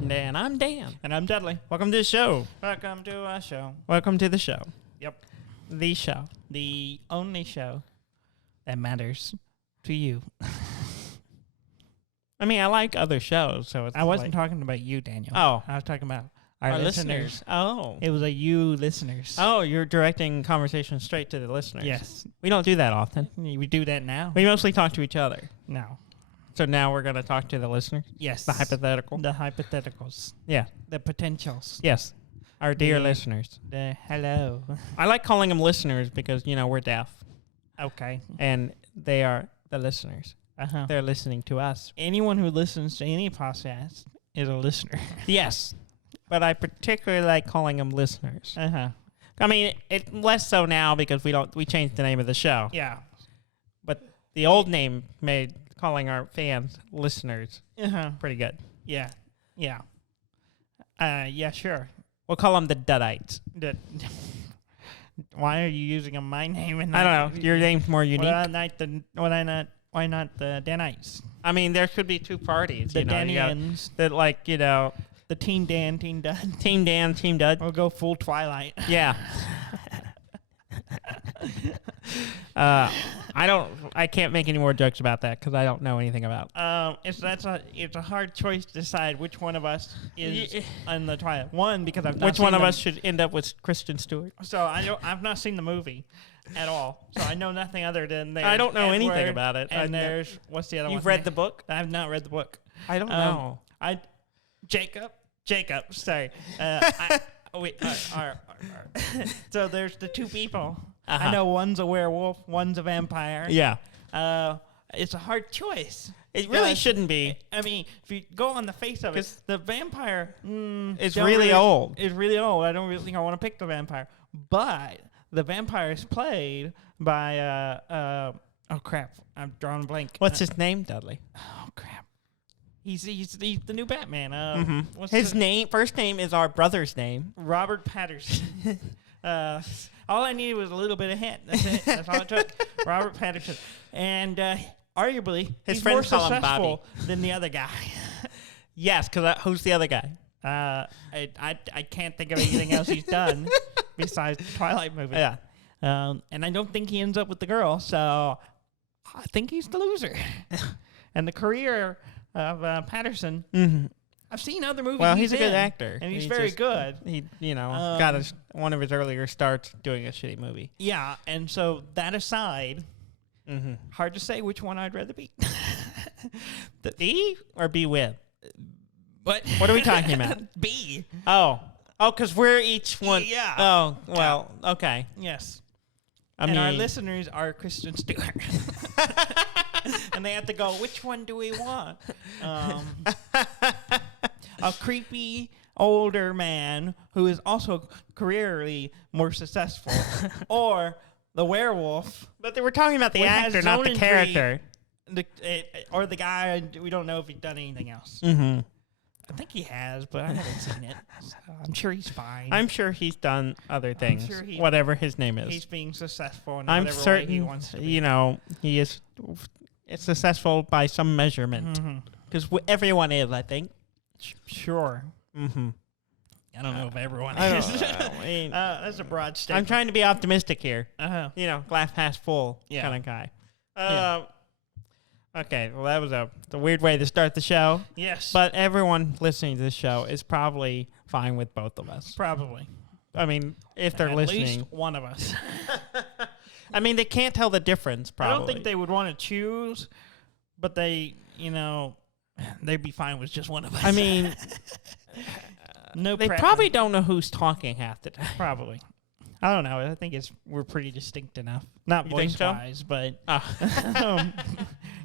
I'm Dan. I'm Dan. And I'm Dudley. Welcome to the show. Welcome to our show. Welcome to the show. Yep. The show. The only show that matters to you. I mean, I like other shows, so it's I wasn't talking about you, Daniel. Oh. I was talking about our listeners. Oh. It was a you listeners. Oh, you're directing conversation straight to the listeners. Yes. We don't do that often. We do that now. We mostly talk to each other. No. So now we're going to talk to the listeners? Yes. The hypothetical? The hypotheticals. Yeah. The potentials. Yes. Our dear The- listeners. The hello. I like calling them listeners because, you know, we're deaf. Okay. And they are the listeners. Uh-huh. They're listening to us. Anyone who listens to any podcast is a listener. Yes. But I particularly like calling them listeners. Uh-huh. I mean, it less so now because we changed the name of the show. Yeah. But the old name made calling our fans listeners Uh-huh. pretty good. Yeah. Yeah. Yeah, sure. We'll call them the Dudites. Why are you using my name? And I don't know. Your name's more unique. Why not the Danites? I mean, there could be two parties. The you know, Danians. that, like, you know, The Team Dan, Team Dud. Team Dan, Team Dud. We'll go full Twilight. Yeah. I can't make any more jokes about that because I don't know anything about It's a hard choice to decide which one of us is on the Twilight. One, because I've not which seen one of them. us should end up with Kristen Stewart. So I've not seen the movie at all. So I know nothing other than I don't know anything Edward, about it. And there's what's the other one? You've read the book? I've not read the book. I don't know. Jacob. Sorry. So there's the two people. Uh-huh. I know one's a werewolf, one's a vampire. Yeah. It's a hard choice. It really shouldn't be. I mean, if you go on the face of it, the vampire It's really old. It's really old. I don't really think I want to pick the vampire. But the vampire is played by oh crap, I'm drawing a blank. What's his name, Dudley? Oh crap. He's the new Batman. What's His first name is our brother's name. Robert Patterson. All I needed was a little bit of hint. That's it. That's all it took. Robert Patterson. And arguably, His he's more friends call him successful than the other guy. Yes, because who's the other guy? I can't think of anything else he's done besides the Twilight movie. Yeah. And I don't think he ends up with the girl, so I think he's the loser. And the career of Patterson, I've seen other movies. Well, he's a good in, actor. and he's very good. He, got one of his earlier starts doing a shitty movie. Yeah, and so that aside, hard to say which one I'd rather be. The E or be with? But What are we talking about? B. Oh, because we're each one. Yeah. Oh, well, okay. Yes. I And mean, our listeners are Kristen Stewart. And they have to go, which one do we want? A creepy older man who is also careerly more successful, or the werewolf, but they were talking about the Well, it has actor, not the zone character. or the guy. We don't know if he's done anything else. Mm-hmm. I think he has, but I haven't seen it. So I'm sure he's fine. I'm sure he's done other things, sure whatever his name is. He's being successful in I'm whatever way certain, he wants to be. he is successful by some measurement. Because everyone is, I think. Sure. Mm-hmm. I don't know if everyone I is. don't know. I mean, That's a broad statement. I'm trying to be optimistic here. Uh-huh. Glass half full kind of guy. Okay, well, that was a weird way to start the show. Yes. But everyone listening to this show is probably fine with both of us. Probably. I mean, if they're At listening. least one of us. I mean, they can't tell the difference, probably. I don't think they would want to choose, but they, they'd be fine with just one of us. I mean, no they preference. probably don't know who's talking half the time. Probably. I don't know. I think we're pretty distinct enough. Not You think so? voice-wise, but Oh,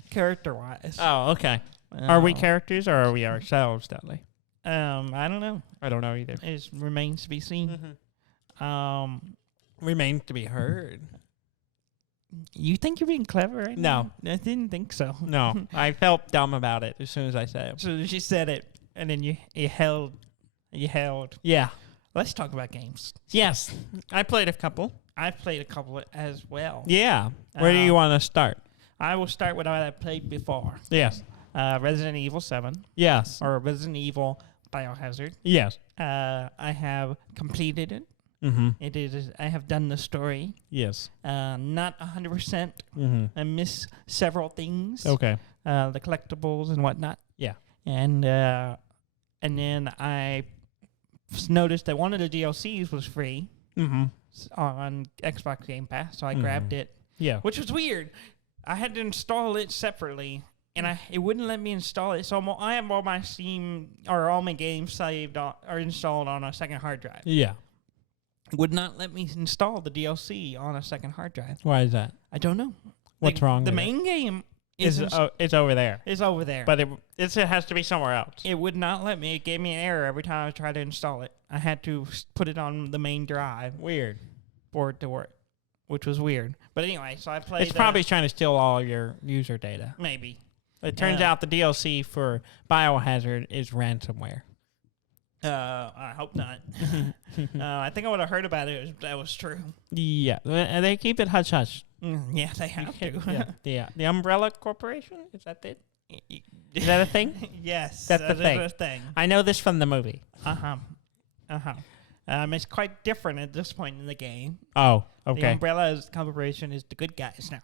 character-wise. oh okay. Are we characters or are we ourselves, Dudley? I don't know. I don't know either. It remains to be seen. Remains to be heard. You think you're being clever right No. now? I didn't think so. No, I felt dumb about it as soon as I said it. So she said it, and then you held. Yeah. Let's talk about games. Yes. I played a couple. I've played a couple as well. Yeah. Where do you want to start? I will start with what I played before. Yes. Resident Evil 7. Yes. Or Resident Evil Biohazard. Yes. I have completed it. Mm-hmm. It is. I have done the story. Yes. Not 100%. Mm-hmm. I miss several things. Okay. The collectibles and whatnot. Yeah. And then I noticed that one of the DLCs was free on Xbox Game Pass, so I grabbed it. Yeah. Which was weird. I had to install it separately, and it wouldn't let me install it. So I have all my Steam or all my games saved or installed on a second hard drive. Yeah. It would not let me install the DLC on a second hard drive. Why is that? I don't know. What's wrong? The with main game it's over there. is over there. But it has to be somewhere else. It would not let me. It gave me an error every time I tried to install it. I had to put it on the main drive Weird. for it to work, which was weird. But anyway, so I played. It's probably trying to steal all your user data. maybe. It turns out the DLC for Biohazard is ransomware. I hope not. I think I would have heard about it if that was true. Yeah. They keep it hush-hush. Yeah, they have to. Yeah. The Umbrella Corporation? Is that it? Is that a thing? Yes. That's the thing. Is a thing. I know this from the movie. It's quite different at this point in the game. Oh, The okay. Umbrella Corporation is the good guys now.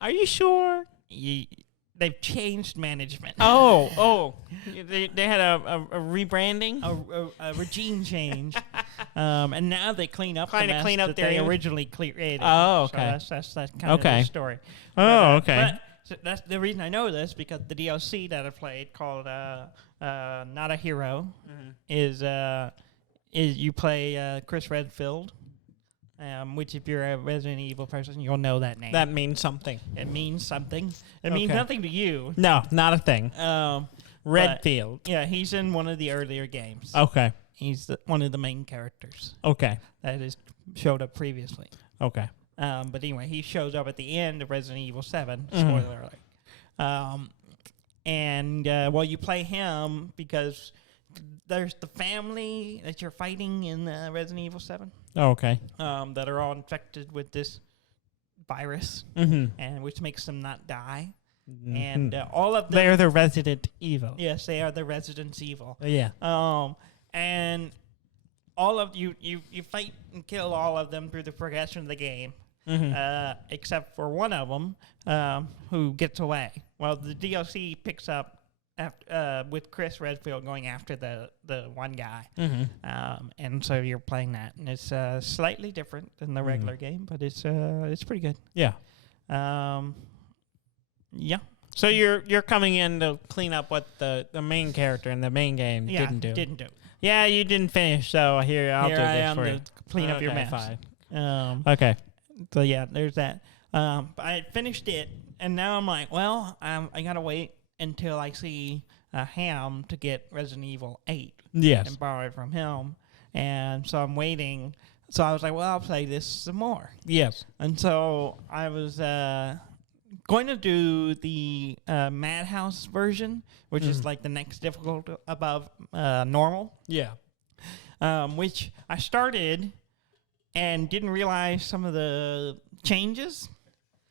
Are you sure? They've changed management. Oh. They had a rebranding? A regime change. And now they clean up Kinda the mess clean up that their they image? originally created. Oh, So okay. that's kind of the story. Oh, okay. But so that's the reason I know this, because the DLC that I played called Not a Hero is you play Chris Redfield, which if you're a Resident Evil person, you'll know that name. That means something. It means something. It means Okay. nothing to you. No, not a thing. Redfield. Yeah, he's in one of the earlier games. Okay. He's one of the main characters Okay. that has showed up previously. Okay. But anyway, he shows up at the end of Resident Evil 7. Mhm. Spoiler alert. You play him because there's the family that you're fighting in Resident Evil 7 Oh, okay. that are all infected with this virus, Mm-hmm. and which makes them not die. And all of them... They're the Resident Evil. Yes, they are the Resident Evil. Yeah. And all of you fight and kill all of them through the progression of the game. Except for one of them who gets away. Well, the DLC picks up after, with Chris Redfield going after the one guy. And so you're playing that, and it's slightly different than the regular game, but it's pretty good. Yeah. Yeah. So you're coming in to clean up what the main character in the main game Yeah, didn't do. Yeah, you didn't finish, so I'll Here do I this am for to you. clean up your Okay, mess. fine. Okay. So yeah, there's that. I finished it, and now I'm like, well, I gotta wait until I see Ham to get Resident Evil 8 Yes. and borrow it from him, and so I'm waiting. So I was like, well, I'll play this some more. Yes. And so I was going to do the Madhouse version, which is like the next difficult above normal, Yeah. which I started and didn't realize some of the changes.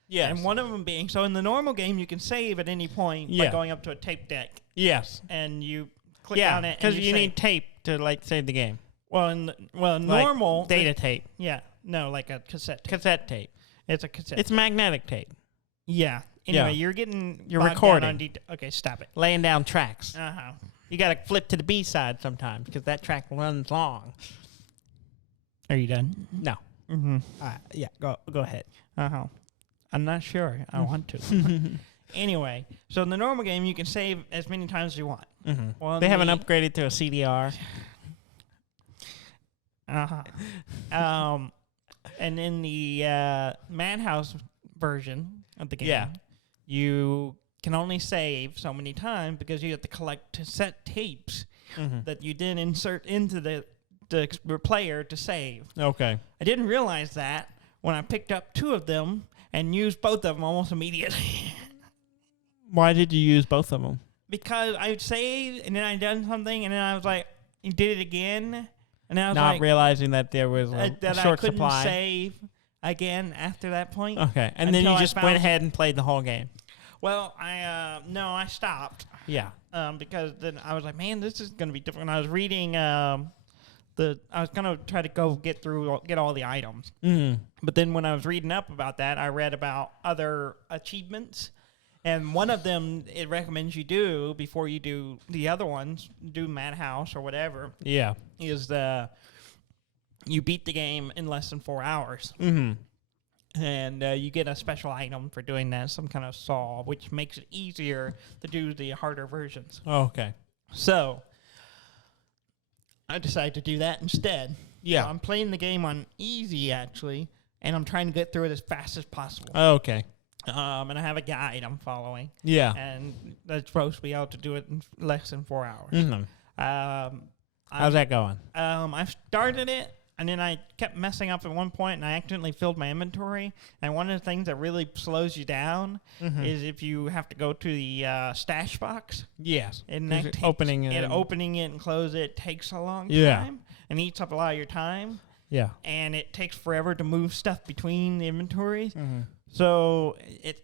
Yes. And one of them being, so in the normal game, you can save at any point by Yeah. going up to a tape deck, Yes. and you click Yeah, on it. because and you save. need tape to save the game. Normal Like data tape, Yeah, no, like a cassette tape. cassette tape. It's a cassette. It's magnetic tape. Yeah. Anyway, Yeah. you're getting You're bogged down recording. on okay, stop it. Laying down tracks. Uh-huh. You got to flip to the B side sometimes because that track runs long. Are you done? No. Mm-hmm. Yeah. Go ahead. Uh-huh. I'm not sure. I want to. Anyway, so in the normal game, you can save as many times as you want. Mm-hmm. Well, They haven't upgraded to a CDR. Uh-huh. And in the Madhouse version of the game, Yeah. you can only save so many times because you have to collect cassette tapes that you then insert into the player to save. Okay. I didn't realize that when I picked up two of them and used both of them almost immediately. Why did you use both of them? Because I saved and then I done something and then I was like, you did it again, and then I was Not like, realizing that there was a that short I couldn't supply. save again after that point. Okay, and then until you I just found- went ahead and played the whole game. Well, I stopped. Yeah. Because then I was like, man, this is gonna be different. When I was reading I was gonna try to get all the items. Mm-hmm. But then when I was reading up about that, I read about other achievements. And one of them it recommends you do before you do the other ones, do Madhouse or whatever. Yeah. Is you beat the game in less than 4 hours. Mm-hmm. And you get a special item for doing that, some kind of saw, which makes it easier to do the harder versions. Oh, okay. So I decided to do that instead. Yeah. So I'm playing the game on easy, actually, and I'm trying to get through it as fast as possible. Oh, okay. And I have a guide I'm following. Yeah. And that's supposed to be able to do it in less than 4 hours. Mm-hmm. How's that going? I started it, and then I kept messing up at one point, and I accidentally filled my inventory. And one of the things that really slows you down is if you have to go to the stash box. Yes. And that opening it and close it takes a long time and eats up a lot of your time. Yeah. And it takes forever to move stuff between the inventories. Mm-hmm. So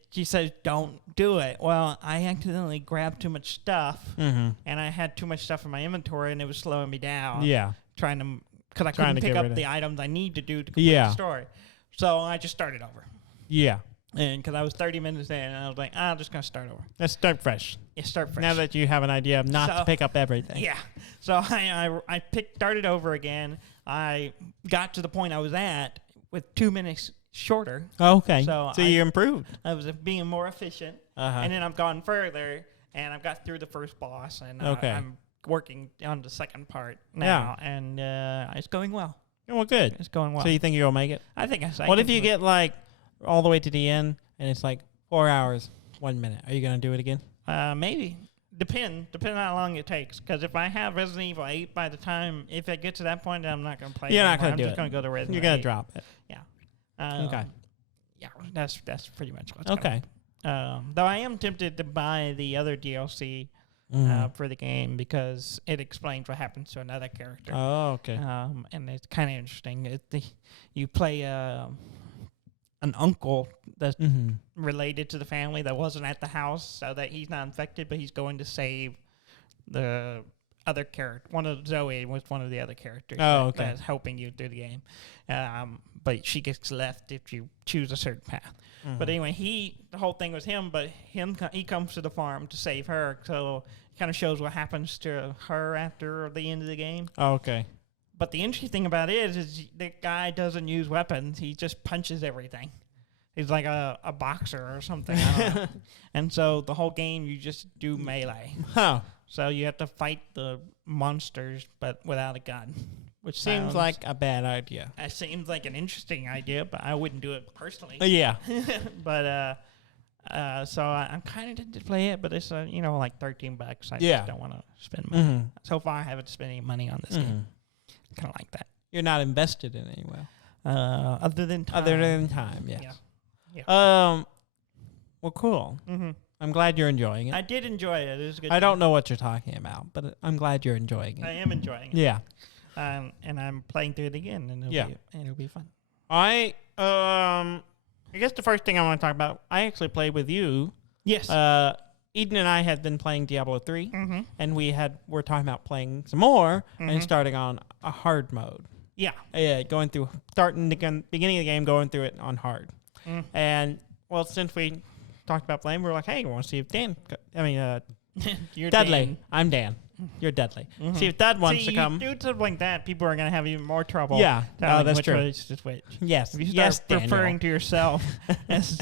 she says, don't do it. Well, I accidentally grabbed too much stuff, and I had too much stuff in my inventory, and it was slowing me down. Yeah. Because I couldn't pick up the items I need to do to complete the story. So I just started over. Yeah. And because I was 30 minutes in, and I was like, I'm just going to start over. Let's start fresh. Yeah, start fresh. Now that you have an idea of not to pick up everything. Yeah. So I started over again. I got to the point I was at with 2 minutes shorter. Oh, okay. So you improved. I was being more efficient. And then I've gone further, and I've got through the first boss, and I'm working on the second part now, and it's going well. Well, good. It's going well. So you think you'll make it? I think I What if you get like all the way to the end, and it's like 4 hours, 1 minute? Are you going to do it again? Maybe. Depending on how long it takes. Because if I have Resident Evil 8 by the time, if I get to that point, I'm not going to play it. You're not going to do it. I'm just going to go to Resident Evil 8. You're going to drop it. Yeah. Okay. Yeah, that's pretty much what's okay. Though I am tempted to buy the other DLC for the game because it explains what happens to another character. Oh, okay. And it's kind of interesting. You play an uncle that's related to the family that wasn't at the house, so that he's not infected, but he's going to save the other character. Zoe was one of the other characters that's helping you through the game. But she gets left if you choose a certain path. But anyway, the whole thing was him, but he comes to the farm to save her, so it kind of shows what happens to her after the end of the game. Oh, okay. But the interesting thing about it is the guy doesn't use weapons. He just punches everything. He's like a boxer or something. I don't know. And so the whole game, you just do melee. Huh. So you have to fight the monsters, but without a gun. Which seems like a bad idea. It seems like an interesting idea, but I wouldn't do it personally. Yeah. But so I'm kind of tempted to play it, but it's like $13. I just don't want to spend money. So far, I haven't spent any money on this game. Kind of like that. You're not invested in it anyway. Other than time. Yes. Yeah. Well, cool. I'm glad you're enjoying it. I did enjoy it. It was a good. I don't know what you're talking about, but I'm glad you're enjoying it. I am enjoying it. Yeah. And I'm playing through it again, and it'll be fun. I guess the first thing I want to talk about, I actually played with you. Yes. Eden and I had been playing Diablo 3, and we're talking about playing some more and starting on a hard mode. Yeah. Starting the beginning of the game, going through it on hard. And, well, since we talked about playing, we were like, hey, we want to see if You're Dudley. Dan. I'm Dan. You're Dudley. See if Dud wants to come. You do something like that, people are going to have even more trouble. Yeah. That's true. Which is which. Yes. If you start referring to yourself as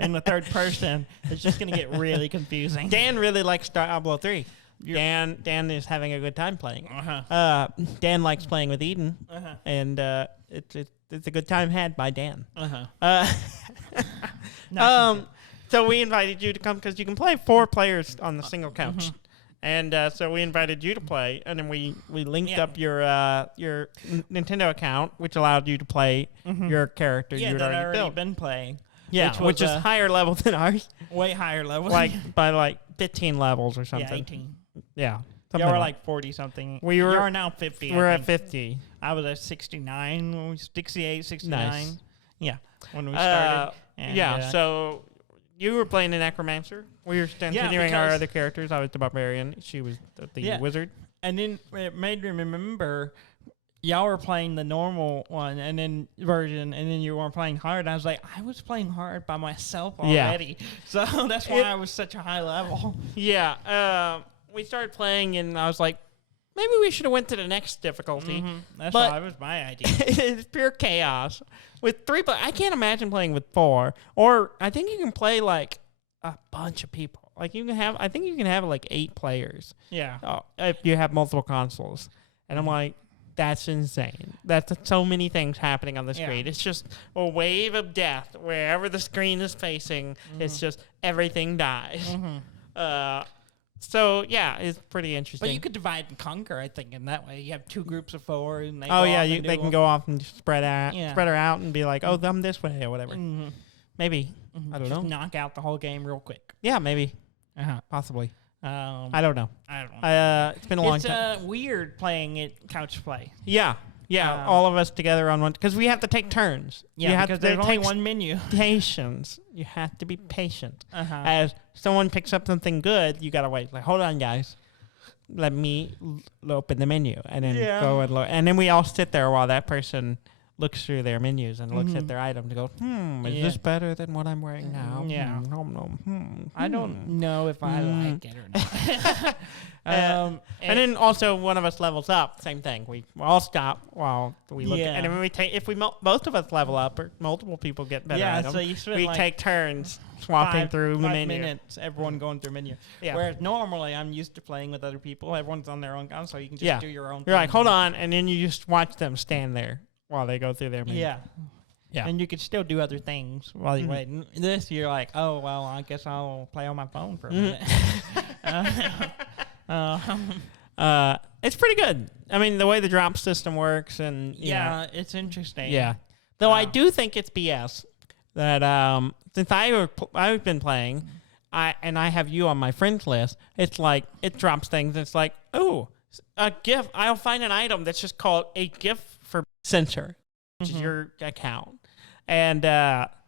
in the third person, it's just going to get really confusing. Dan really likes Diablo 3. Dan is having a good time playing. Dan likes playing with Eden, and it's a good time had by Dan. So we invited you to come because you can play 4 players on the single couch. And so we invited you to play, and then we linked up your Nintendo account, which allowed you to play your character you had already built. Been playing. Yeah, which is higher level than ours. Way higher level. by 15 levels or something. Yeah, 18. Yeah. You were like 40-something. You are now 50. We're at 50. I was at 69, 68, 69. Nice. Yeah, when we started. So you were playing the necromancer. We were continuing our because- other characters. I was the barbarian. She was the wizard. And then it made me remember y'all were playing the normal one and then version, and then you were playing hard. I was like, I was playing hard by myself already. So that's why I was such a high level. Yeah. We started playing, and I was like, maybe we should have went to the next difficulty. That's But- why was my idea. It's pure chaos. With 3 players, I can't imagine playing with 4. Or I think you can play like a bunch of people. Like you can have, I think you can have like 8 players. Yeah. If you have multiple consoles. And I'm like, that's insane. That's so many things happening on the screen. Yeah. It's just a wave of death wherever the screen is facing. It's just everything dies. So yeah, it's pretty interesting. But you could divide and conquer, I think, in that way. You have 2 groups of 4, and they oh go yeah, off and they do can go off and spread Yeah. her out and be like, oh, I'm this way or whatever. Maybe. I don't Just know. knock out the whole game real quick. Yeah, maybe. Possibly. I I don't know. don't know. It's been a long It's time. weird playing it couch play. Yeah. All of us together on one, because we have to take turns. Yeah, you have because to, there's it only takes one menu. patience. You have to be patient. Uh-huh. As someone picks up something good, you gotta wait. Like, hold on, guys. Let me open the menu, and then go and look. And then we all sit there while that person looks through their menus and looks at their item and goes, is this better than what I'm wearing now? Yeah. No. I don't know if I like it or not. And then also one of us levels up. Same thing. We all stop while we look. Yeah. And then we take, if we both of us level up or multiple people get better items, so you spend we like take turns swapping through the 5 menu. minutes, everyone going through menu. Yeah. Whereas normally I'm used to playing with other people. Everyone's on their own console. You can just Yeah. do your own You're like, thing. hold on, and then you just watch them stand there while they go through their menu. Yeah. Yeah. And you could still do other things while you're waiting. This, you're like, oh, well, I guess I'll play on my phone for a minute. It's pretty good. I mean, the way the drop system works, and you know, it's interesting. yeah. Though I do think it's BS that since I've been playing, I have you on my friends list. It's like it drops things. It's like, oh, a gift. I'll find an item that's just called a gift for censor, which is your account, and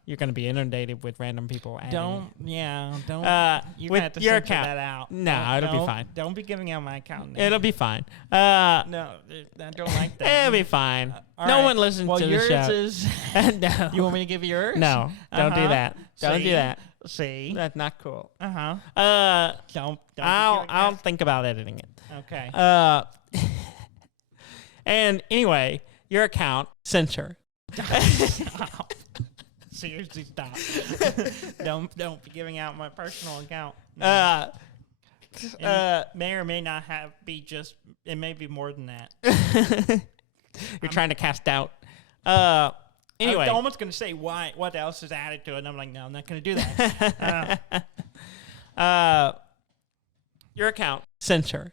you're going to be inundated with random people. Don't. You're with gonna have to your censor account. that out. No, it'll be fine. Don't be giving out my account name. It'll be fine. No, I don't like that. It'll be fine. All No right. one listens well, to the yours show. is. No. You want me to give you yours? No, don't do Uh-huh. that. Don't See? do that. See. That's not cool. Uh-huh. Don't be I'll giving think about editing it. that. Okay. And anyway, your account censor. Seriously, stop. Don't be giving out my personal account. It may or may not be just. It may be more than that. You're trying to cast doubt. Anyway, I was almost going to say what else is added to it, and I'm like, no, I'm not going to do that. your account censor.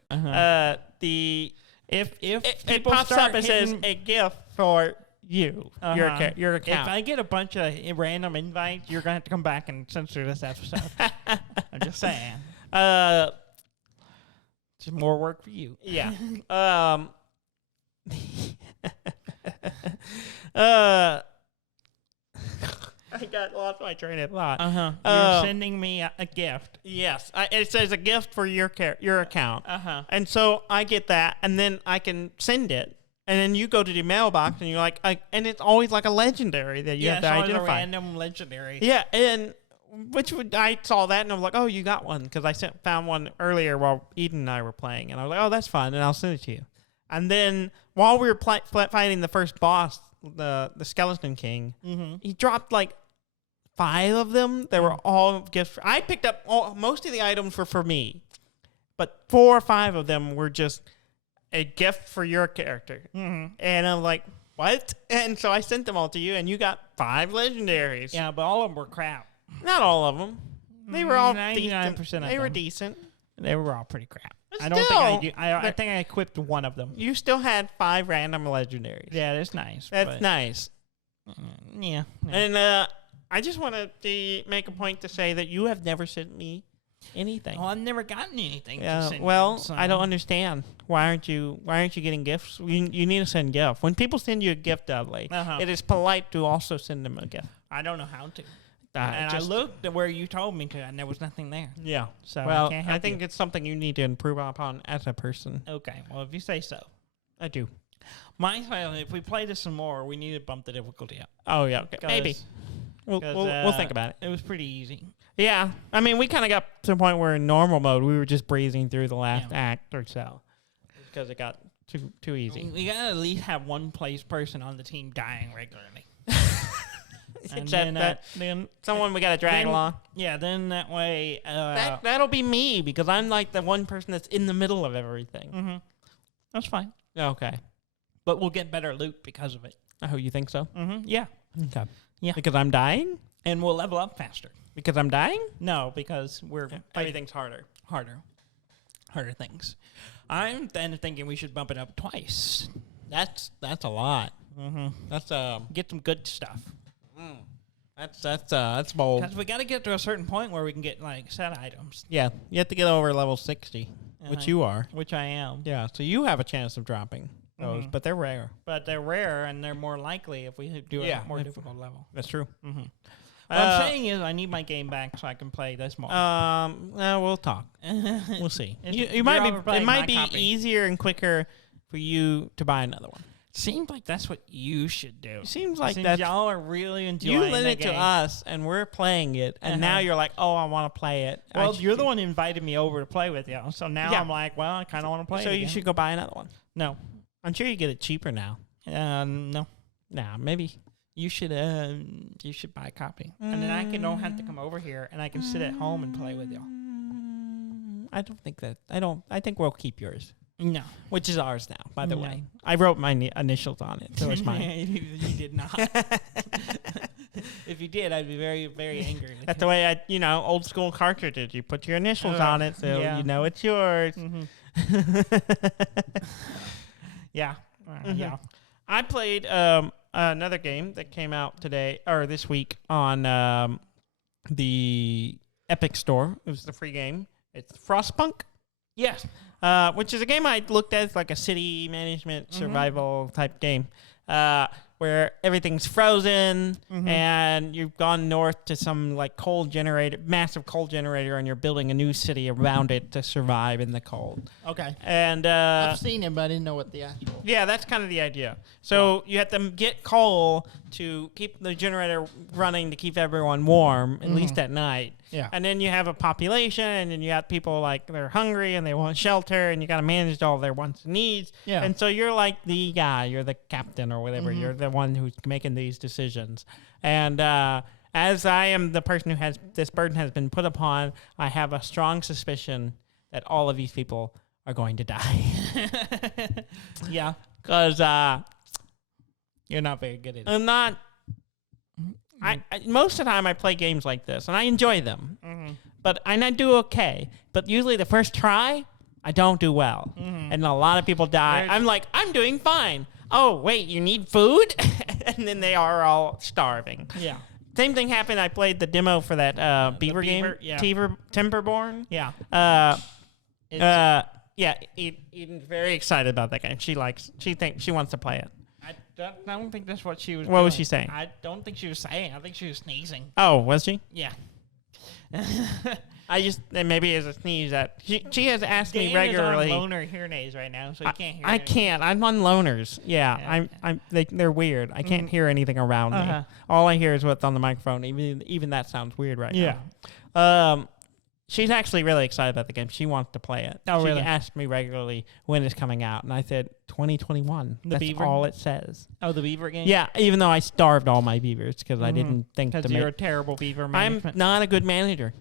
If It people pops start up and says hitting- a gift for you. Your if account. I get a bunch of random invites, you're going to have to come back and censor this episode. I'm just saying. Just more work for you. Yeah. I got lost my train of thought. You're sending me a gift. Yes, it says a gift for your account. And so I get that, and then I can send it, and then you go to the mailbox, and you're like, and it's always like a legendary that you have to it's always identify. a random legendary. Yeah, and I saw that, and I'm like, oh, you got one, because I found one earlier while Eden and I were playing, and I was like, oh, that's fun, and I'll send it to you. And then while we were fighting the first boss, the Skeleton King, he dropped like 5 of them. They were all gifts. I picked up most of the items were for me, but 4 or 5 of them were just a gift for your character. And I'm like, what? And so I sent them all to you, and you got 5 legendaries. Yeah, but all of them were crap. Not all of them. They were all 99% decent. of They were them. decent. They were all pretty crap. But I don't think I still, do. I think I equipped one of them. You still had 5 random legendaries. Yeah, that's nice. That's but, nice. Yeah. And I just wanted to make a point to say that you have never sent me anything. Well, I've never gotten anything. Yeah, to send well, you, so. I don't understand. Why aren't you getting gifts? You need to send gifts. When people send you a gift, Dudley, it is polite to also send them a gift. I don't know how to. And I looked at where you told me to, and there was nothing there. Yeah. So well, I can't help think you. it's something you need to improve upon as a person. Okay, well, if you say so. I do. My feeling, if we play this some more, we need to bump the difficulty up. Oh, yeah. Okay. Maybe. We'll think about it. It was pretty easy. Yeah. I mean, we kind of got to the point where in normal mode, we were just breezing through the last act or so. Because it got too easy. We gotta at least have one person on the team dying regularly. Then someone we gotta drag along. Yeah, then that way... that'll be me, because I'm like the one person that's in the middle of everything. Mm-hmm. That's fine. Okay. But we'll get better loot because of it. Oh, you think so? Mm-hmm. Yeah. Okay. Yeah. Because I'm dying? And we'll level up faster. Because I'm dying? No, because we're... Everything's harder. Harder things. I'm then thinking we should bump it up twice. That's a lot. Mm-hmm. That's Get some good stuff. That's bold. Because we got to get to a certain point where we can get like set items. Yeah, you have to get over level 60, which you are. Which I am. Yeah, so you have a chance of dropping those, but they're rare. But they're rare, and they're more likely if we do a more difficult level. That's true. Mm-hmm. What I'm saying is I need my game back so I can play this more. We'll talk. We'll see. It might be easier and quicker for you to buy another one. Seems like that's what you should do. Seems like that y'all are really enjoying it. You lent it to us, and we're playing it, and now you're like, oh, I want to play it. Well, you're the one who invited me over to play with you, so now I'm like, well, I kind of want to play it So you should go buy another one. No. I'm sure you get it cheaper now. No. Nah, maybe. You should buy a copy, and then I don't have to come over here, and I can sit at home and play with you. I don't think that. I think we'll keep yours. No, which is ours now. By the way, I wrote my initials on it, so it's mine. You did not. If you did, I'd be very, very angry. That's the way old school cartridges. You put your initials on it, so you know it's yours. Mm-hmm. Yeah. Yeah. I played another game that came out this week on the Epic Store. It was the free game. It's Frostpunk. Yes. Which is a game I looked at as like a city management survival type game. Where everything's frozen and you've gone north to some like massive coal generator, and you're building a new city around it to survive in the cold. Okay. And I've seen it, but I didn't know what the actual. Yeah, that's kind of the idea. So you have to get coal to keep the generator running to keep everyone warm, at least at night. Yeah. And then you have a population, and then you got people like they're hungry and they want shelter, and you got to manage all their wants and needs. Yeah. And so you're like the guy, you're the captain or whatever. You're the one who's making these decisions. And as I am the person who has this burden has been put upon, I have a strong suspicion that all of these people are going to die. Yeah. Because you're not very good at it. I'm not. I most of the time I play games like this and I enjoy them, but I do okay. But usually the first try, I don't do well, and a lot of people die. I'm like, I'm doing fine. Oh wait, you need food, and then they are all starving. Yeah. Same thing happened. I played the demo for that beaver game, Timberborn. Yeah. Eden's very excited about that game. She thinks she wants to play it. I don't think that's what she was What was she saying? I don't think she was saying. I think she was sneezing. Oh, was she? Yeah. Maybe it's a sneeze that she has asked me Dan regularly. is on loner hearing aids right now, so he can't hear. I can't. I'm on loners. Yeah. They're weird. I can't hear anything around me. All I hear is what's on the microphone. Even that sounds weird right now. She's actually really excited about the game. She wants to play it. Oh, she really? asked me regularly when it's coming out, and I said 2021. That's beaver? all it says. Oh, the beaver game? Yeah, even though I starved all my beavers because I didn't think to make... Because you're a terrible beaver management. I'm not a good manager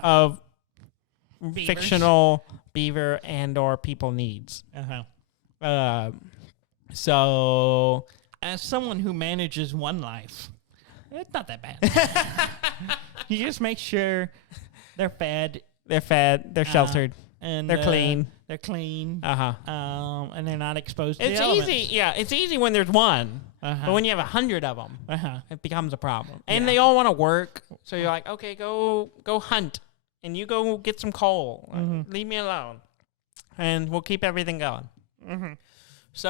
of Beavers? fictional beaver and or people needs. So... As someone who manages one life, it's not that bad. You just make sure they're fed. They're sheltered. And they're clean. They're clean. And they're not exposed to it's the elements. easy. Yeah, it's easy when there's one. But when you have 100 of them, it becomes a problem. And they all want to work. So you're like, okay, go hunt. And you go get some coal. Leave me alone. And we'll keep everything going. So,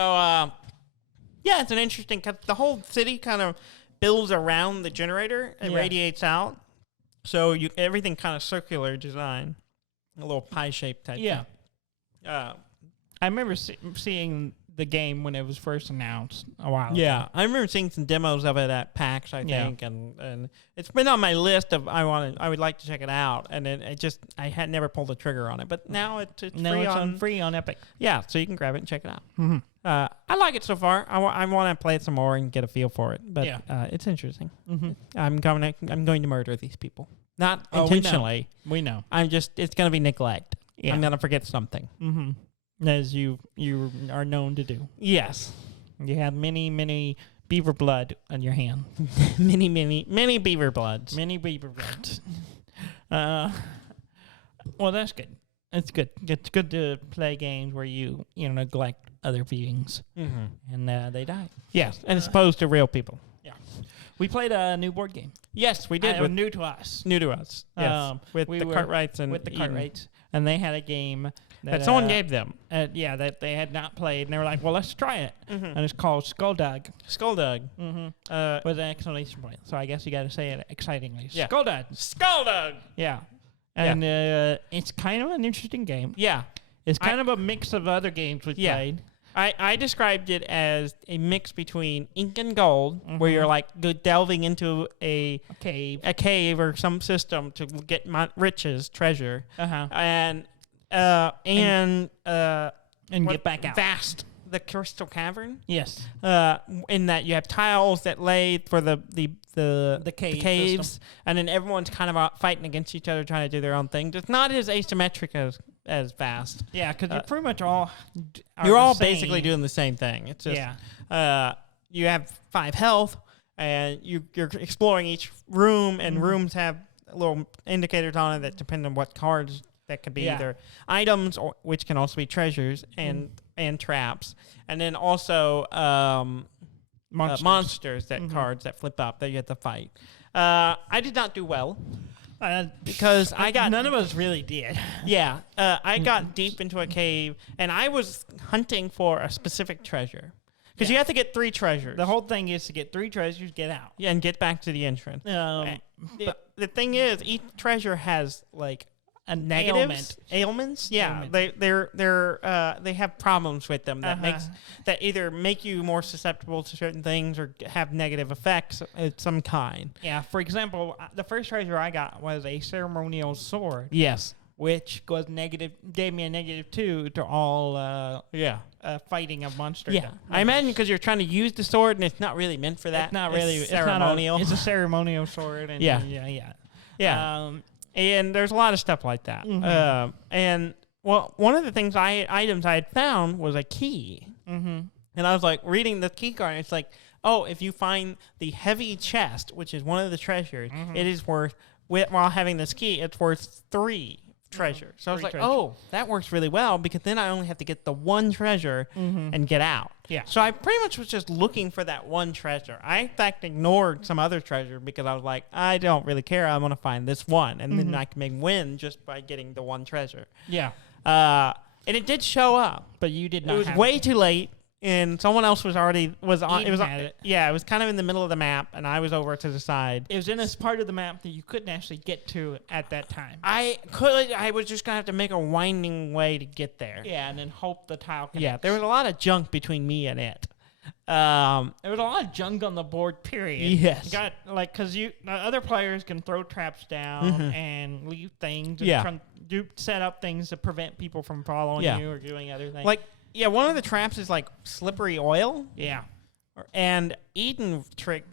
yeah, it's an interesting... Cause the whole city kind of builds around the generator and Yeah. radiates out. So everything kind of circular design, a little pie shaped type. Yeah. Thing. I remember seeing the game when it was first announced a while ago. Yeah, I remember seeing some demos of it at PAX, I Yeah. think, and it's been on my list of I would like to check it out, and then I had never pulled the trigger on it, but now it's No, free it's free on Epic. yeah, so you can grab it and check it out. Mm-hmm. I like it so far. I want to play it some more and get a feel for it, but Yeah. it's interesting. Mm-hmm. I'm going to murder these people, not Oh, we know. intentionally. We know. It's going to be neglect. Yeah. I'm going to forget something. Mm-hmm. As you are known to do. Yes, You have many beaver blood on your hand. many beaver bloods. Many beaver bloods. Well, that's good. It's good. It's good to play games where you neglect other beings and they die. Yes, and it's opposed to real people. Yeah. We played a new board game. Yes, we did. It was new to us. New to us. Yes, with we the were Cartwrights and with the Eden. Cartwrights, and they had a game that someone gave them. that they had not played, and they were like, "Well, let's try it." And it's called Skulldug. Skulldug. With an exclamation point. So I guess you got to say it excitingly. Yeah. Skulldug. Skulldug. Yeah. And it's kind of an interesting game. Yeah. It's kind of a mix of other games we've played. I described it as a mix between Ink and Gold, where you're like delving into a cave or some system to get riches, treasure, and get back out. Vast, the Crystal Cavern. Yes. In that you have tiles that lay for the caves, system. and then everyone's kind of out fighting against each other, trying to do their own thing. It's not as asymmetric as Vast. Yeah, because you're pretty much all. You're all basically doing the same thing. It's just you have 5 health, and you're exploring each room, and rooms have little indicators on it that depend on what cards. That could be either items, or which can also be treasures and traps, and then also monsters that cards that flip up that you have to fight. I did not do well because I got none of us really did. Yeah, I got deep into a cave, and I was hunting for a specific treasure because you have to get 3 treasures. The whole thing is to get 3 treasures, get out, and get back to the entrance. But the thing is, each treasure has like negatives, ailments. Yeah, they have problems with them that either make you more susceptible to certain things or have negative effects of some kind. Yeah, for example, the first treasure I got was a ceremonial sword. Yes, which was gave me a -2 to all fighting of monsters. Yeah, I imagine because you're trying to use the sword and it's not really meant for that. It's not really ceremonial. It's a ceremonial sword. And yeah. And there's a lot of stuff like that. And one of the items I had found was a key. And I was like reading the key card, and it's like, oh, if you find the heavy chest, which is one of the treasures, it is worth, while having this key, it's worth 3 treasures. So I was like, oh, that works really well because then I only have to get the 1 treasure and get out. Yeah. So I pretty much was just looking for that 1 treasure. I, in fact, ignored some other treasure because I was like, I don't really care. I want to find this one. And then I can maybe win just by getting the 1 treasure. Yeah. And it did show up. But you did not. It was way too late. And someone else was on. It was it. Yeah, it was kind of in the middle of the map, and I was over to the side. It was in this part of the map that you couldn't actually get to at that time. I was just gonna have to make a winding way to get there. Yeah, and then hope the tile connects. Yeah, there was a lot of junk between me and it. There was a lot of junk on the board. Period. Yes. You got because other players can throw traps down and leave things. And set up things to prevent people from following you or doing other things. Yeah, one of the traps is like slippery oil. Yeah. And Eden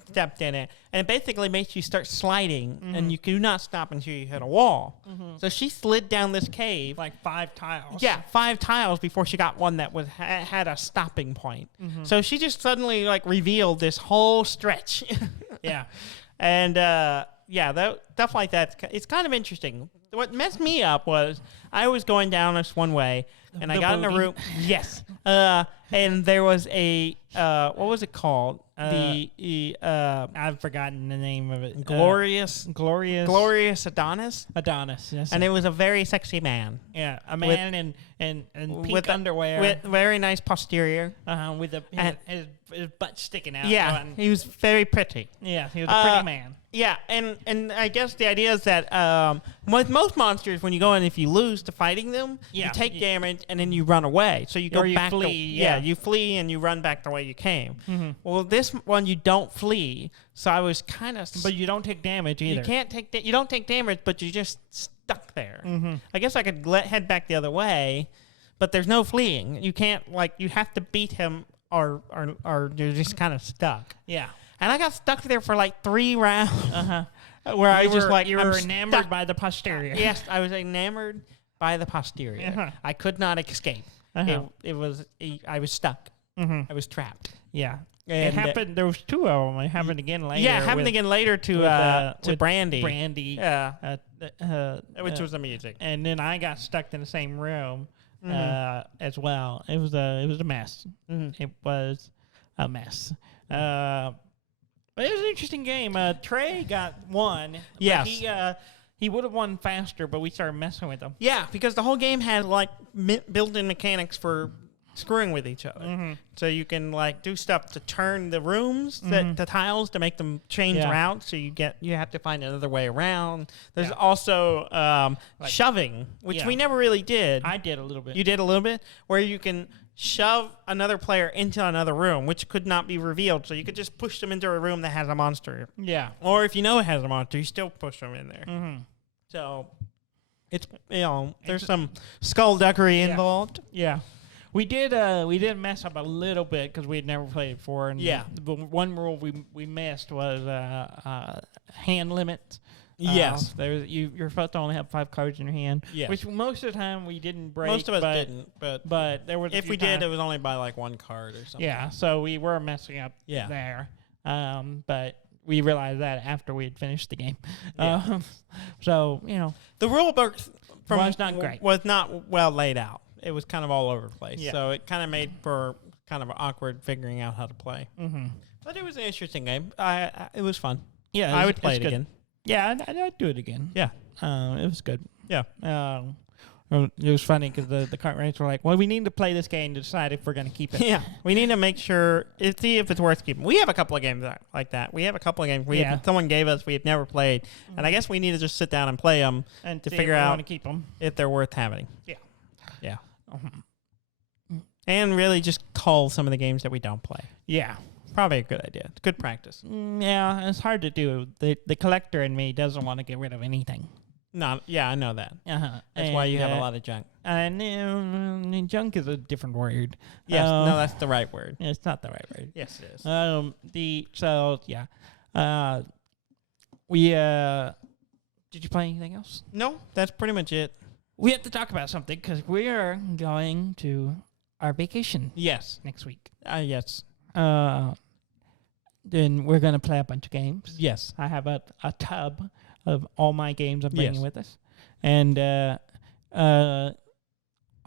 stepped in it, and it basically makes you start sliding, and you do not stop until you hit a wall. So she slid down this cave. Like 5 tiles. Yeah, 5 tiles before she got one that had a stopping point. So she just suddenly revealed this whole stretch. Yeah. And stuff like that. It's kind of interesting. What messed me up was I was going down this one way, and I got in a room. Yes. And there was a what was it called? I've forgotten the name of it. Glorious Adonis. Yes. And it was a very sexy man. Yeah, a man in pink underwear. With very nice posterior. With his butt sticking out. Yeah, he was very pretty. Yeah, he was a pretty man. Yeah, and I guess the idea is that with most monsters, when you go in, if you lose to fighting them, you take damage and then you run away. So you go back. Flee, you flee and you run back the way you came. Mm-hmm. Well, this one you don't flee, so I was kind of. But you don't take damage either. You don't take damage, but you're just stuck there. Mm-hmm. I guess I could head back the other way, but there's no fleeing. You can't you have to beat him or you're just kind of stuck. Yeah. And I got stuck there for like 3 rounds. Where I was just like, you were enamored by the posterior. Yes, I was enamored by the posterior. I could not escape. I was stuck. I was trapped. Yeah. And it happened. There was 2 of them. It happened again later. Yeah, it happened again later to Brandy. Brandy. Yeah. Which was amazing. And then I got stuck in the same room as well. It was a mess. It was a mess. But it was an interesting game. Trey got 1. Yes. He would have won faster, but we started messing with him. Yeah, because the whole game had built-in mechanics for screwing with each other. So you can do stuff to turn the rooms, the tiles, to make them change routes. So you have to find another way around. There's also shoving, which we never really did. I did a little bit. You did a little bit, where you can shove another player into another room, which could not be revealed. So you could just push them into a room that has a monster. Yeah. Or if you know it has a monster, you still push them in there. So it's there's some skullduggery involved. Yeah. We did mess up a little bit because we had never played it before. And the one rule we missed was hand limit. Yes. You're supposed to only have 5 cards in your hand. Yes. Which most of the time we didn't break. Most of us didn't, but there was if we did, it was only by 1 card or something. Yeah, so we were messing up there. But we realized that after we had finished the game. Yeah. So, the rule book was not great. Was not well laid out. It was kind of all over the place. Yeah. So it kind of made for kind of awkward figuring out how to play. But it was an interesting game. It was fun. Yeah, I would play it again. Yeah, I'd do it again. Yeah. It was good. Yeah. It was funny because the cart writers were like, well, we need to play this game to decide if we're going to keep it. Yeah. We need to make sure, see if it's worth keeping. We have a couple of games like that. We have a couple of games someone gave us we had never played. And I guess we need to just sit down and play them and to figure out to keep them. If they're worth having. Yeah. Yeah. And really just call some of the games that we don't play. Yeah. Probably a good idea. It's good practice. Yeah, it's hard to do. The collector in me doesn't want to get rid of anything. No, yeah, I know that. That's why you have a lot of junk. And junk is a different word. Yes, no, that's the right word. It's not the right word. Yes, it is. Did you play anything else? No, that's pretty much it. We have to talk about something because we are going to our vacation. Yes. Next week. Yes. Then we're going to play a bunch of games. Yes. I have a tub of all my games I'm bringing with us. And are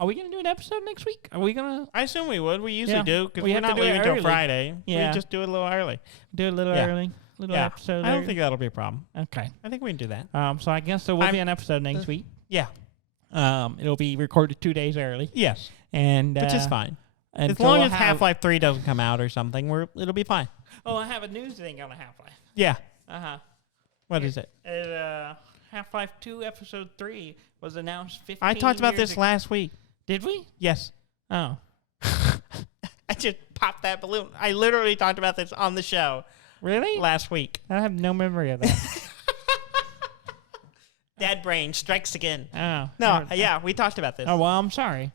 we going to do an episode next week? Are we going to? I assume we would. We usually do because We we're have to not do it leaving until early. Friday. Yeah. We just do it a little early. Do it a little early? Little episode I don't early? think that'll be a problem. Okay. I think we can do that. So I guess there will be an episode next week. Yeah. It'll be recorded 2 days early. Yes. And which is fine. And as long as Half-Life 3 doesn't come out or something, it'll be fine. Oh, I have a news thing on Half-Life. Yeah. What is it? Half-Life 2 Episode 3 was announced 15 I talked about years this ago. last week. Did we? Yes. Oh. I just popped that balloon. I literally talked about this on the show. Really? Last week. I have no memory of that. Dad brain strikes again. Oh. No, yeah, we talked about this. Oh, well, I'm sorry.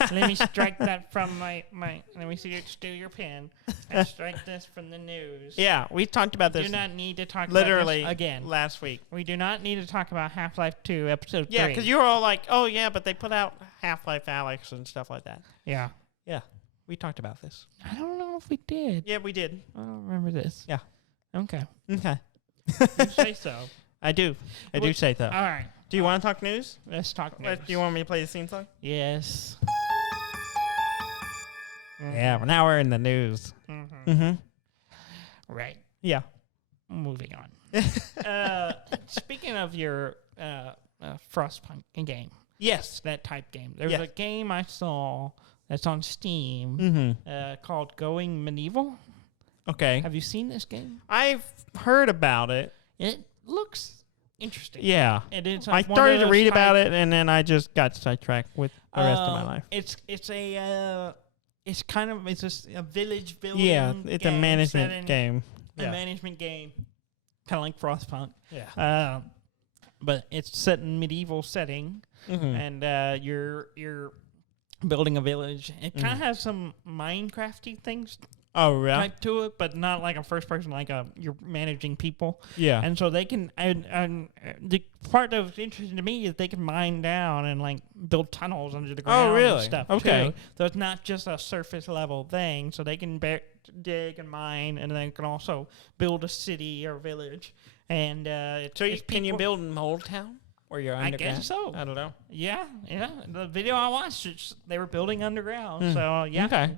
Let me strike that from my let me see you steal your pen and strike this from the news. Yeah, we talked about this. We do not need to talk literally about this again. Last week. We do not need to talk about Half-Life 2 Episode 3. Yeah, because you were all like, oh, yeah, but they put out Half-Life Alyx and stuff like that. Yeah. Yeah, we talked about this. I don't know if we did. Yeah, we did. I don't remember this. Yeah. Okay. Okay. You say so. I do. I do say so. All right. Do you want to talk news? Let's talk news. Do you want me to play the theme song? Yes. Yeah, now we're in the news. Right. Yeah. Moving on. Speaking of your Frostpunk game. Yes. That type game. There's a game I saw that's on Steam called Going Medieval. Okay. Have you seen this game? I've heard about it. It looks interesting. Yeah. It is. I started to read about it, and then I just got sidetracked with the rest of my life. It's a village building. Yeah, it's a management game. A management game, kind of like Frostpunk. Yeah. But it's set in medieval setting, and you're building a village. It kind of has some Minecrafty things type to it, but not like a first person, like you're managing people. Yeah. And so they can, and the part that was interesting to me is they can mine down and like build tunnels under the ground. Oh, really? And stuff Okay. too. So it's not just a surface level thing. So they can dig and mine, and they can also build a city or village. And can you build in Old Town? Or you're underground? I guess so. I don't know. Yeah. The video I watched, they were building underground. So yeah. Okay.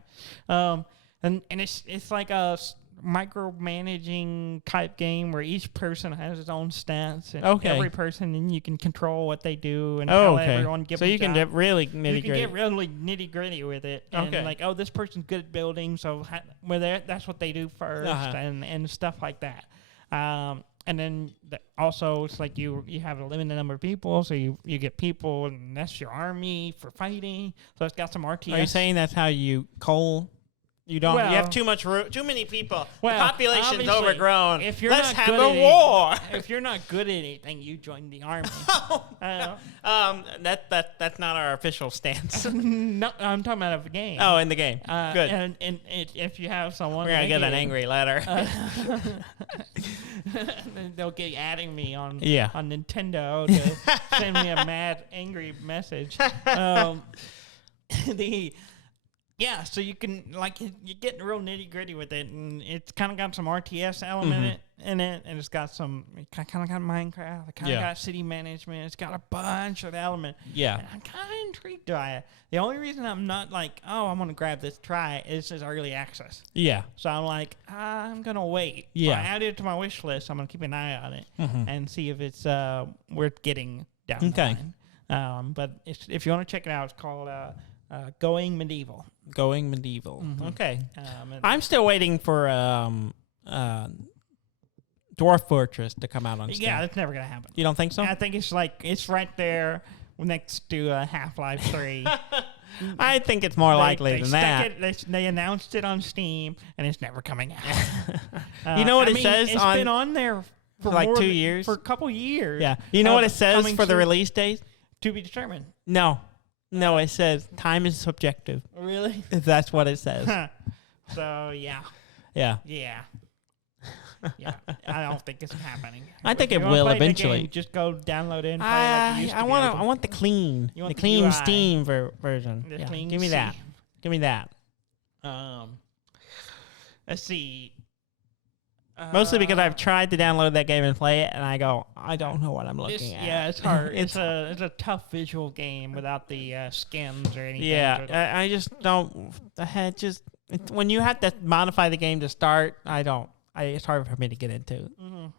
And it's like a micromanaging type game where each person has its own stats, and every person, and you can control what they do and how everyone gives. So you can get really nitty gritty. You can get really nitty gritty with it, and like, oh, this person's good at building, so that's what they do first, and stuff like that. And then also it's like you have a limited number of people, so you get people, and that's your army for fighting. So it's got some RTS. Are you saying that's how you coal? You don't. You have too many people. Well, the population's overgrown. If you're Let's not have good a war. If you're not good at anything, you join the army. That's not our official stance. No, I'm talking about a game. Oh, in the game. Good. And if you have someone, we're gonna get an angry letter. They'll get adding me on Nintendo to send me a mad angry message. So you can, like, you're getting real nitty gritty with it, and it's kind of got some RTS element in it, and it's got some, kind of got Minecraft, it kind of got city management, it's got a bunch of elements. Yeah. And I'm kind of intrigued by it. The only reason I'm not like, oh, I'm going to grab this, try it, is early access. Yeah. So I'm like, I'm going to wait. Yeah. So I added it to my wish list. I'm going to keep an eye on it and see if it's worth getting down the line. But if you want to check it out, it's called Going Medieval. Going Medieval. Okay. I'm still waiting for Dwarf Fortress to come out on Steam. Yeah, that's never going to happen. You don't think so? I think it's right there next to Half-Life 3. I think it's more likely than that. They announced it on Steam, and it's never coming out. You know what it says it's been on there for like 2 years? For a couple years. Yeah. You know what it says for the release date? To be determined. No, it says time is subjective. Really? That's what it says. So, yeah. Yeah. Yeah. Yeah. I don't think it's happening. I think it will eventually. Just go download it and play like you used to I want the clean. The clean UI. Steam version. Clean give me that. Give me that. Let's see. Mostly because I've tried to download that game and play it, and I go, I don't know what I'm looking at. Yeah, it's hard. it's a tough visual game without the skins or anything. Yeah, I just don't. When you have to modify the game to start, it's hard for me to get into.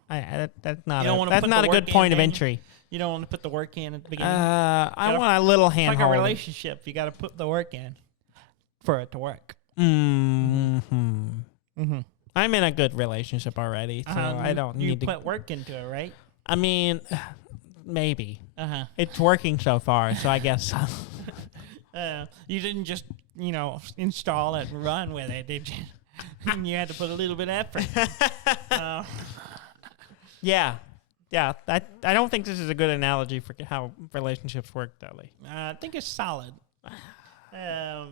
That's not a good point of entry. You don't want to put the work in at the beginning. I want a little hand. It's like a relationship. You got to put the work in for it to work. I'm in a good relationship already, so I don't need to put work into it, right? I mean, maybe. It's working so far, so I guess. You didn't just, install it and run with it, did you? You had to put a little bit of effort. Yeah. I don't think this is a good analogy for how relationships work, Dudley. I think it's solid. I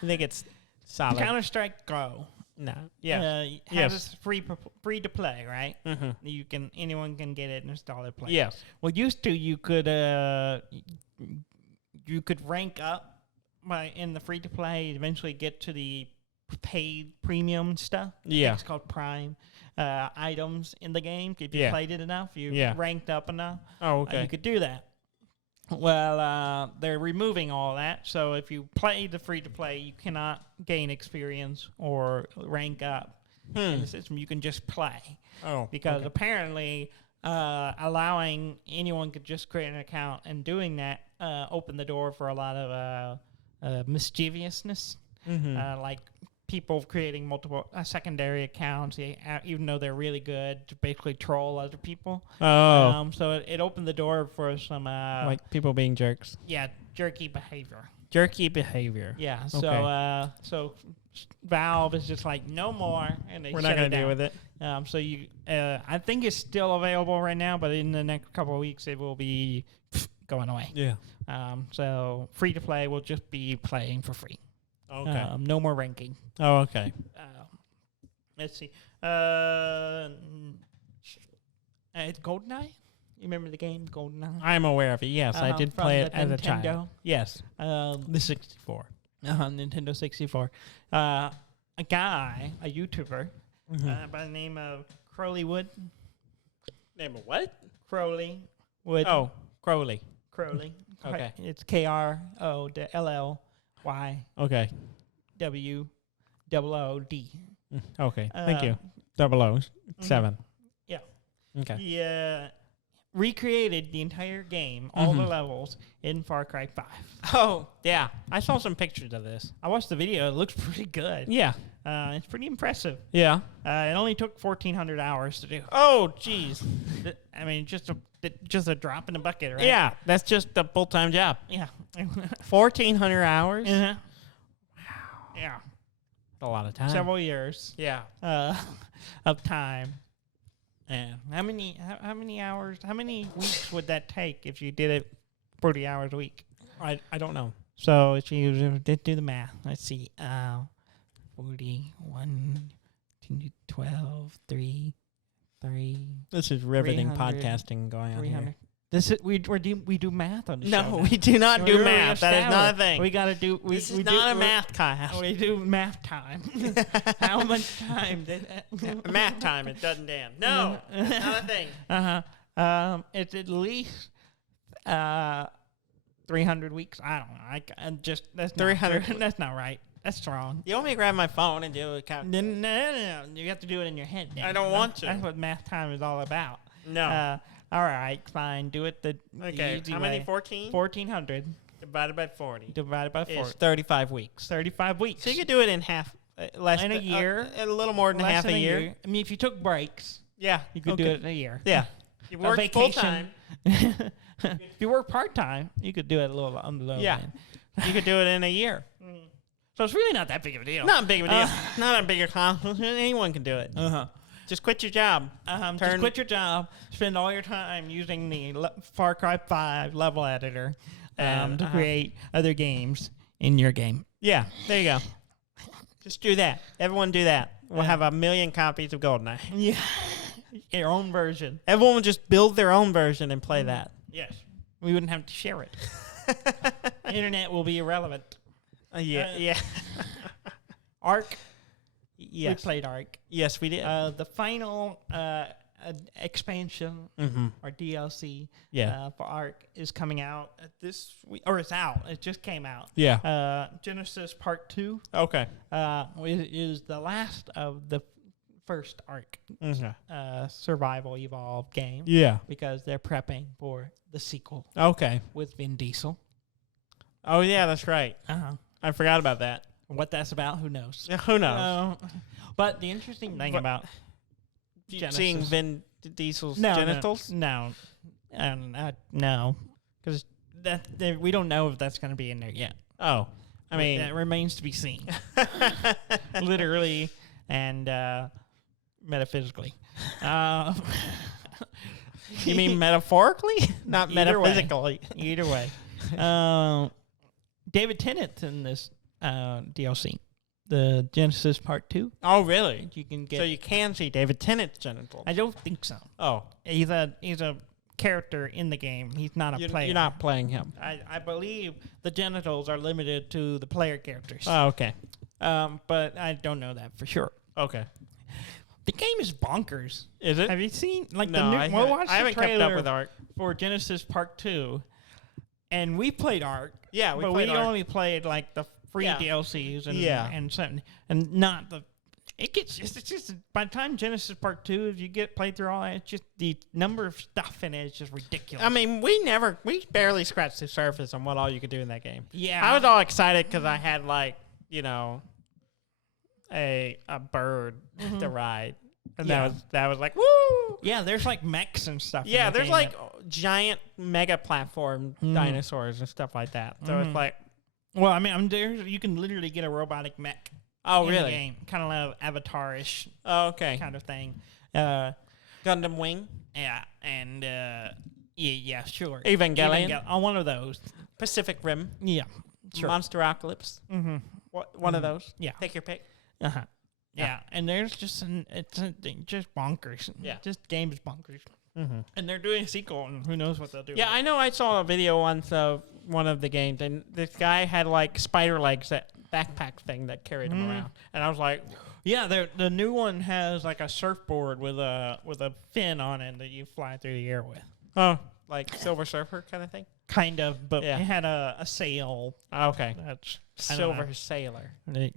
think it's solid. Counter-Strike Go. No. Yeah. It's free to play, right? Anyone can get it and install it. Play. Yes. Well, used to you could rank up in the free to play. Eventually, get to the paid premium stuff. Yeah. It's called Prime items in the game. If you played it enough, you ranked up enough. Oh, okay. You could do that. Well, they're removing all that. So if you play the free-to-play, you cannot gain experience or rank up in the system. You can just play. Oh, Because apparently allowing anyone could just create an account and doing that opened the door for a lot of mischievousness. Like people creating multiple secondary accounts, even though they're really good, to basically troll other people. Oh. So it opened the door for some like people being jerks. yeah, jerky behavior. Jerky behavior. Yeah. Okay. So Valve is just like no more, and they We're shut not going it to deal down. with it. So you, I think it's still available right now, but in the next couple of weeks it will be going away. Yeah. So free to play will just be playing for free. Okay. No more ranking. Oh, okay. Let's see. It's GoldenEye. You remember the game GoldenEye? I'm aware of it. Yes, I did from play the it as a child. Nintendo. Yes. The 64. Nintendo 64. A guy, a YouTuber, by the name of Crowley Wood. Name of what? Crowley Wood. Oh, Crowley. Crowley. Okay. It's KROLLYWOOD. Okay. Thank you. 007. Yeah. Okay. He recreated the entire game, all the levels, in Far Cry 5. Oh, yeah. I saw some pictures of this. I watched the video. It looks pretty good. Yeah. It's pretty impressive. Yeah. It only took 1,400 hours to do. Oh, jeez. I mean, just a drop in the bucket, right? Yeah. That's just a full-time job. Yeah. 1,400 hours? Wow. Yeah. A lot of time. Several years Yeah. of time. And how many hours, how many weeks would that take if you did it 40 hours a week? I don't know. So if you did do the math, let's see. 41, 12, 3. This is riveting 300, podcasting going on 300. here. This is we do math on the show. No, now. we do not do We're math. That is not a thing. We gotta do. This is we not a do, math class. We do math time. How much time did Math time. It doesn't damn. No, not a thing. It's at least 300 weeks. I don't know. I'm just that's 300. Not, that's not right. That's wrong. You want me to grab my phone and do a count? No. You have to do it in your head. Dan. I don't want to. That's what math time is all about. No. All right, fine. Do it the Okay. easy How way. many? 14? 1,400 divided by 40 divided by 4. is 35 weeks. 35 weeks. So you could do it in half, less In a than year. a little more than Less half than a year. I mean, if you took breaks, Yeah, you could do it in a year. Yeah, you work full vacation. time. If you work part time, you could do it a little on the low Yeah. end. You could do it in a year. So it's really not that big of a deal. Not a big of a deal. Not a big accomplishment. Anyone can do it. Just quit your job. Just quit your job. Spend all your time using the Far Cry 5 level editor to create other games in your game. Yeah, there you go. Just do that. Everyone do that. We'll have 1 million copies of GoldenEye. Yeah. Your own version. Everyone will just build their own version and play that. Yes. We wouldn't have to share it. Internet will be irrelevant. Yeah. Ark. Yes. We played Ark. Yes, we did. The final expansion or DLC for Ark is coming out this week, or it's out. It just came out. Yeah. Genesis Part 2 Okay. is the last of the first Ark Okay. survival evolved game. Yeah. Because they're prepping for the sequel Okay. with Vin Diesel. Oh, yeah, that's right. I forgot about that. What that's about, who knows? Yeah, who knows? But the interesting thing about Genesis, Seeing Vin Diesel's genitals? No, because we don't know if that's going to be in there yet. Oh, I mean, that remains to be seen, literally and metaphysically. You mean metaphorically, not metaphysically? Either way, David Tennant's in this DLC, the Genesis Part 2. Oh, really? You can get. So you can see David Tennant's genitals? I don't think so. Oh, He's a character in the game. He's not a player. You're not playing him. I believe the genitals are limited to the player characters. Oh, okay. But I don't know that for sure. Okay. The game is bonkers. Is it? Have you seen No, the new? I haven't kept up with Ark for Genesis Part 2, and we played Ark. Yeah, but played we Ark. only played like the free Yeah. DLCs and Yeah. and something, and not the it's just by the time Genesis Part 2, if you get played through all that, it's just the number of stuff in it is just ridiculous. I mean, we barely scratched the surface on what all you could do in that game. Yeah. I was all excited because I had a bird to ride, and that was like woo. Yeah, there's like mechs and stuff. Yeah, in the there's game like giant mega platform dinosaurs and stuff like that. So it's like, well, I mean, you can literally get a robotic mech. oh in really? The game, kind of like Avatar-ish Oh, okay. kind of thing. Gundam Wing, Yeah, and yeah, sure. Evangelion, on one of those. Pacific Rim, Yeah, sure. Monster Apocalypse. Mm-hmm. One of those. Yeah. Take your pick. Uh-huh. Yeah. Yeah, and there's just just bonkers. Yeah. Just games bonkers. Mm-hmm. And they're doing a sequel, and who knows what they'll do. Yeah, I know. I saw a video once of one of the games, and this guy had like spider legs, that backpack thing that carried him around, and I was like, Yeah, the new one has like a surfboard with a fin on it that you fly through the air with. oh, like Silver Surfer kind of thing. Kind of, but Yeah. it had a sail. Okay, That's I don't Silver know. Sailor.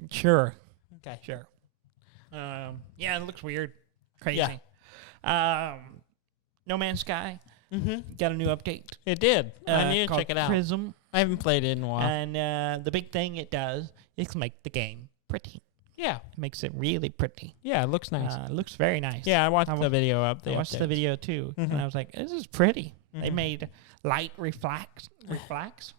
Sure. Okay, Sure. Yeah, it looks weird. Crazy. Yeah. No Man's Sky Mm-hmm. got a new update. It did. I need to called check it out. Prism. I haven't played it in a while. And the big thing it does is make the game pretty. Yeah, It makes it really pretty. yeah, it looks nice. It looks very nice. Yeah, I watched I the video of I watched the video too, and Mhm. I was like, "This is pretty." They Mhm. made light refract, Refract?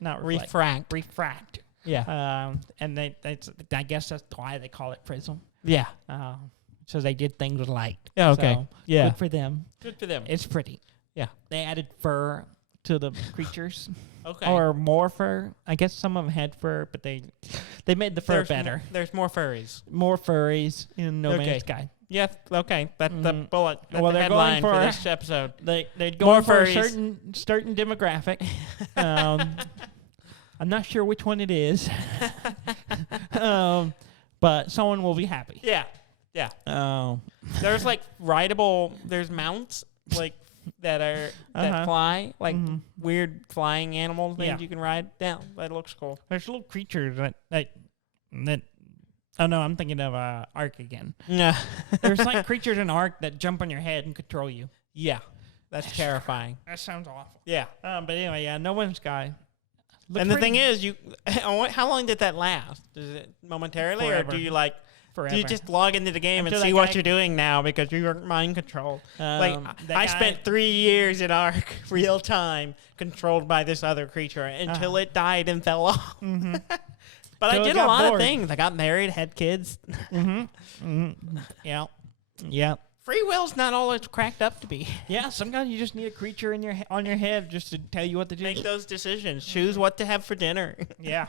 not Refract. refract. Yeah. And I guess that's why they call it prism. Yeah. So they did things with light. Yeah, okay. So, Yeah. good for them. Good for them. It's pretty. Yeah. They added fur to the creatures, Okay. or more fur. I guess some of them had fur, but they made the fur better. There's more furries. More furries in No Okay. Man's Sky. Yes, okay. That's the Mhm. bullet. That's Well, the they're going headline for for- this episode. They're More going for a furries. certain demographic. I'm not sure which one it is, but someone will be happy. Yeah. Yeah. There's like rideable, there's mounts like that Uh-huh. fly, like Mhm. weird flying animal things Yeah. you can ride. Yeah, that looks cool. There's little creatures that. Oh no, I'm thinking of Ark again. Yeah. There's like creatures in Ark that jump on your head and control you. Yeah. That's terrifying. That sounds awful. Yeah. But anyway, yeah, No Man's Sky. And the thing is, how long did that last? Is it momentarily, Forever. or do you forever. do you just log into the game Until and see that what guy- you're doing now because you're mind controlled? Like that I guy- spent 3 years in Ark real time, controlled by this other creature until it died and fell off. Mm-hmm. But Till I it did a got lot of bored. things. I got married, had kids. Yeah. Yeah. Free will's not all it's cracked up to be. Yeah, sometimes you just need a creature in on your head just to tell you what to do. Make those decisions. Choose what to have for dinner. Yeah,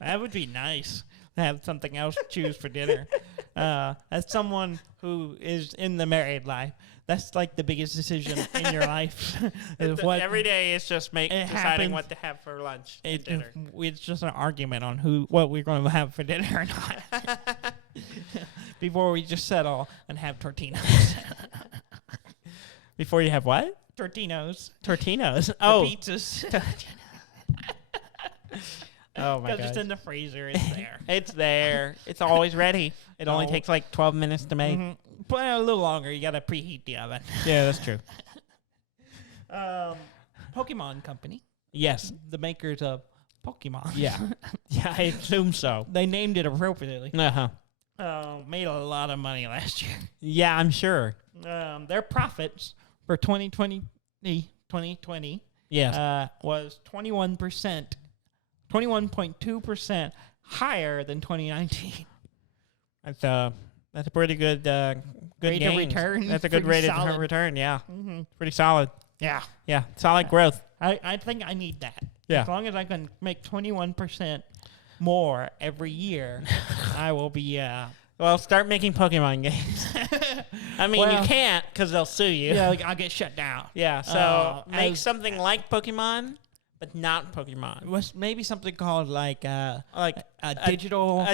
that would be nice to have something else to choose for dinner. As someone who is in the married life, that's like the biggest decision in your life. Is what Every day it's just deciding happens. what to have for lunch and dinner. It's just an argument on what we're going to have for dinner or not. Before we just settle and have tortinos. Before you have what? Tortinos. Tortinos. Oh. Oh. Pizzas. Oh my Because god. it's in the freezer. It's there. It's there. It's always ready. It only Oh. takes like 12 minutes to make. Mhm. But a little longer. You got to preheat the oven. Yeah, that's true. Pokemon Company, Yes. the makers of Pokemon. Yeah. Yeah, I assume so. They named it appropriately. Uh-huh. Made a lot of money last year. Yeah, I'm sure. Their profits for 2020 Yes. was 21.2% higher than 2019. That's a pretty good Rate of gains. return. That's a good Pretty rate of solid. return, yeah. Mm-hmm. Pretty solid. Yeah. Yeah, solid growth. I think I need that. Yeah. As long as I can make 21% more every year, I will be. Well, start making Pokemon games. I mean, Well, you can't because they'll sue you. Yeah, I'll get shut down. Yeah, so make as- something like Pokemon, but not Pokemon. Was maybe something called like Like a digital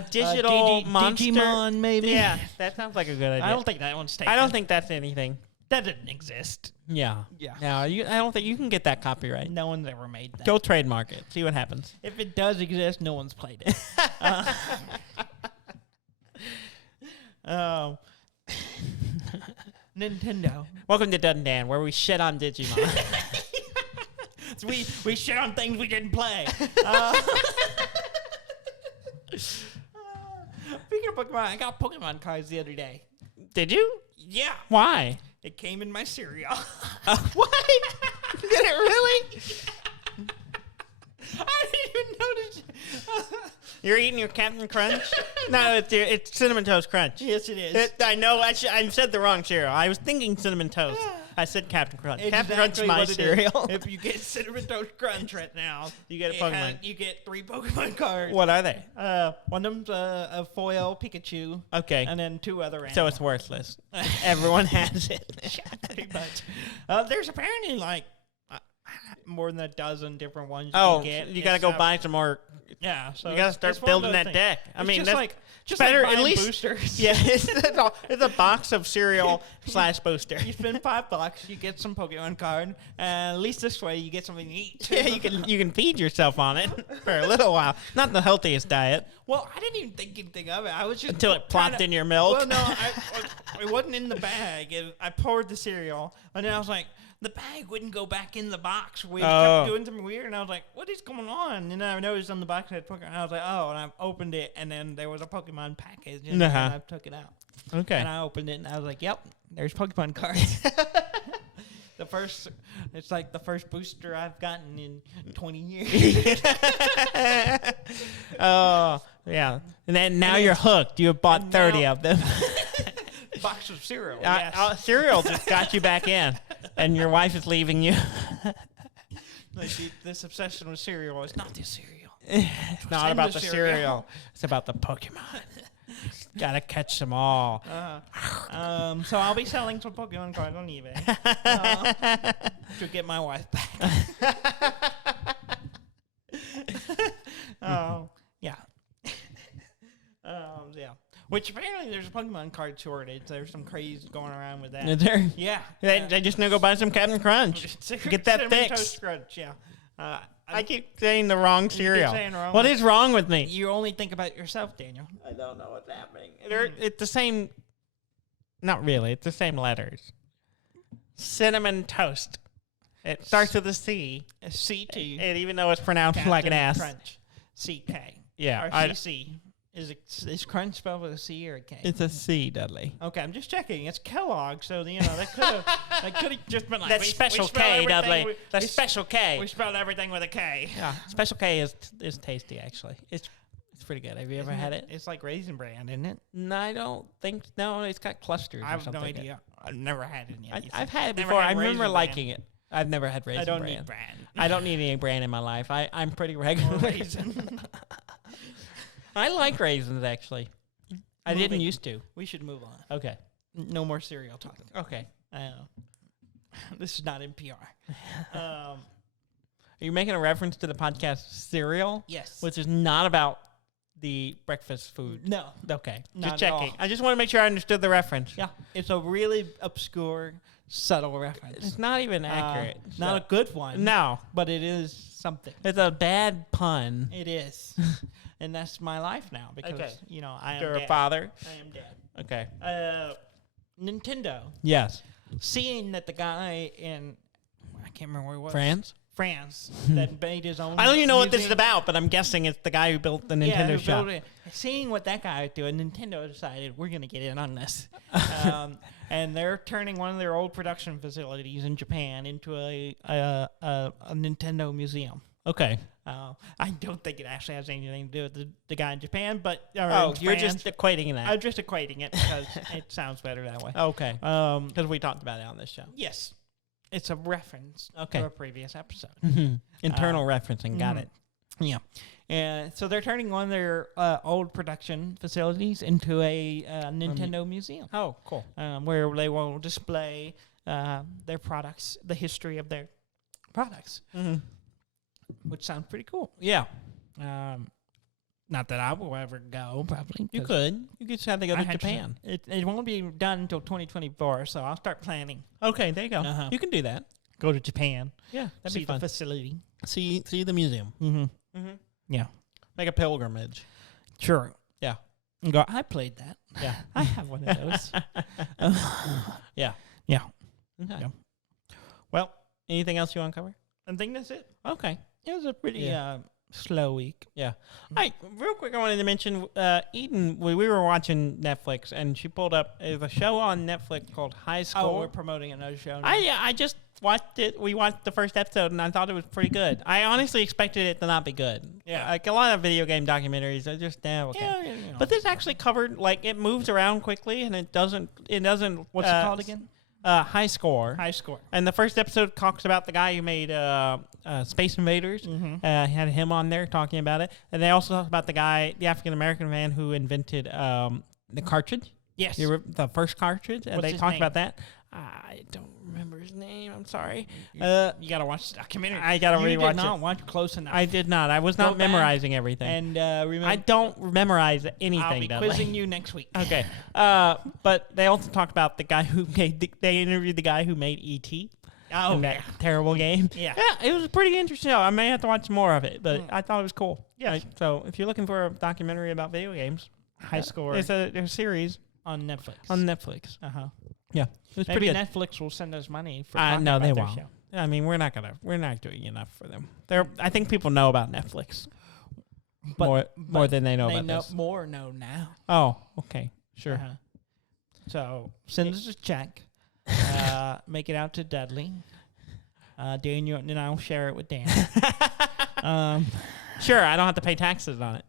monster. Digimon, maybe. Yeah, that sounds like a good idea. I don't think that one's taken. I don't think that's anything. that didn't exist. Yeah. Yeah. No, I don't think you can get that copyright. No one's ever made that. Go trademark it. See what happens. If it does exist, no one's played it. Um, Nintendo. Welcome to Dundan, where we shit on Digimon. So we shit on things we didn't play. Speaking of Pokemon, I got Pokemon cards the other day. Did you? Yeah. Why? It came in my cereal. What? Did it really? I didn't even notice. You're eating your Captain Crunch? No, it's Cinnamon Toast Crunch. Yes, it is. I know. I said the wrong cereal. I was thinking Cinnamon Toast. I said Captain Crunch. Captain Crunch is my cereal. If you get Cinnamon Toast Crunch right now, You get a Pokemon. You get 3 Pokemon cards. What are they? One of them's a foil Pikachu. Okay. And then 2 other animals. So it's worthless. Everyone has it. Yeah, pretty much. There's apparently like more than a dozen different ones you Oh, can get. you got to go buy some more. Yeah, so You got to it's start one of building those that things. deck. I It's mean, just that's like better. like At buying least boosters. Yeah, it's a box of cereal / booster. You spend $5, you get some Pokemon card, and at least this way you get something to eat. Yeah, you can feed yourself on it for a little while. Not the healthiest diet Well, I didn't even think anything of it. I was just until it plopped in your milk. Well, no, it wasn't in the bag. I poured the cereal, and then I was like, the bag wouldn't go back in the box. We kept doing something weird, and I was like, what is going on? And then I noticed on the box it had Pokemon, and I was like, oh, and I opened it, and then there was a Pokemon package, and I took it out. Okay. And I opened it, and I was like, yep, there's Pokemon cards. It's like the first booster I've gotten in 20 years. Oh, yeah. And then now you're hooked. You have bought 30 of them. Box of cereal, yes. Cereal just got you back in, and your wife is leaving you. Like, this obsession with cereal is not this cereal. It's not about the cereal. It's about the Pokemon. Gotta catch them all. So I'll be selling some Pokemon cards on eBay to get my wife back. Yeah. Yeah. Which apparently there's a Pokemon card shortage. There's some craze going around with that. Is there? Yeah. They just need to go buy some Captain Crunch. Get that Cinnamon fixed. Toast Crunch, yeah. I keep saying the wrong cereal. saying the wrong What one. is wrong with me? You only think about yourself, Daniel. I don't know what's happening. It's the same. Not really. It's the same letters. Cinnamon Toast. It starts with a C. CT. And even though it's pronounced like an S. Crunch. CK. Yeah. Or CC. Is Crunch spelled with a C or a K? It's a C, Dudley. Okay, I'm just checking. It's Kellogg, so that could have just been like That's special K, Dudley. That's special K. We spelled everything with a K. Yeah, special K is tasty actually. It's pretty good. Have you ever had it? It's like Raisin Bran, isn't it? No, I don't think. No, it's got clusters. I or have something. no idea. I've never had it yet. I've had it Never before. had I remember Raisin liking it. I've never had Raisin I don't Bran. need bran. I don't need any bran in my life. I'm pretty regular. Or raisin. I like raisins actually. I didn't Moving. used to. We should move on. Okay. No more cereal talk. Okay. This is not NPR. Are you making a reference to the podcast Cereal? Yes. Which is not about the breakfast food. No. Okay. Not Just at checking. all. I just want to make sure I understood the reference. Yeah. It's a really obscure, subtle reference. It's not even accurate. Not a good one. No. But it is something. It's a bad pun. It is. And that's my life now because, Okay. I am You're a dead. father. I am dead. Okay. Nintendo, Yes. seeing that the guy in, I can't remember where it was. France that made his own. I don't even know what this is museum. about, but I'm guessing it's the guy who built the Yeah, Nintendo who shop. built it. Seeing what that guy was doing, Nintendo decided we're going to get in on this. And they're turning one of their old production facilities in Japan into a Nintendo museum. Okay. I don't think it actually has anything to do with the guy in Japan, but You're just equating that. I'm just equating it because it sounds better that way. Okay. Because we talked about it on this show. Yes, it's a reference Okay. to a previous episode. Internal referencing. Got it. Yeah, and so they're turning one of their old production facilities into a Nintendo museum. Oh, cool. Where they will display their products, the history of their products, which sounds pretty cool. Yeah. Not that I will ever go, probably. You could. You could just have to go to Japan. It won't be done until 2024, so I'll start planning. Okay, there you go. Uh-huh. You can do that. Go to Japan. Yeah, that'd See be fun. the facility. See the museum. Yeah. Make a pilgrimage. Sure. Yeah. and go, I played that. Yeah. I have one of those. Yeah. Yeah. Okay. Yeah. Well, anything else you want to cover? I think that's it. Okay. It was a pretty Yeah. slow week. Yeah. All right. Real quick, I wanted to mention Eden. We were watching Netflix, and she pulled up a show on Netflix called High Score. Oh, we're promoting another show now. I just watched it. We watched the first episode, and I thought it was pretty good. I honestly expected it to not be good. Yeah. Like a lot of video game documentaries are just okay. Yeah. But this actually covered, like, it moves around quickly, and it doesn't. What's it called again? High Score. High Score. And the first episode talks about the guy who made Space Invaders. Had him on there talking about it. And they also talk about the African American man who invented the cartridge. Yes. The first cartridge. And What's they his talked name? about that. I don't remember his name. I'm sorry. You got to watch the documentary. I got to rewatch it. You did not watch close enough. I did not. I was Go not back memorizing everything. And remember, I don't memorize anything. I'll be Dudley. quizzing you next week. Okay. But they also talked about the guy who made. They interviewed the guy who made E.T. Oh, that terrible game. Yeah. It was a pretty interesting show. I may have to watch more of it, but I thought it was cool. Yes. So if you're looking for a documentary about video games, High Score There's a series on Netflix. on Netflix. Uh-huh. Yeah, it was Maybe pretty good. Netflix will send us money for talking No, about they their won't. show. I mean, we're not doing enough for them. I think people know about Netflix But more than they know they about know this. more know now. Oh, okay, sure. Uh-huh. So send us a check. Make it out to Dudley. Dan, and I'll share it with Dan. Sure, I don't have to pay taxes on it.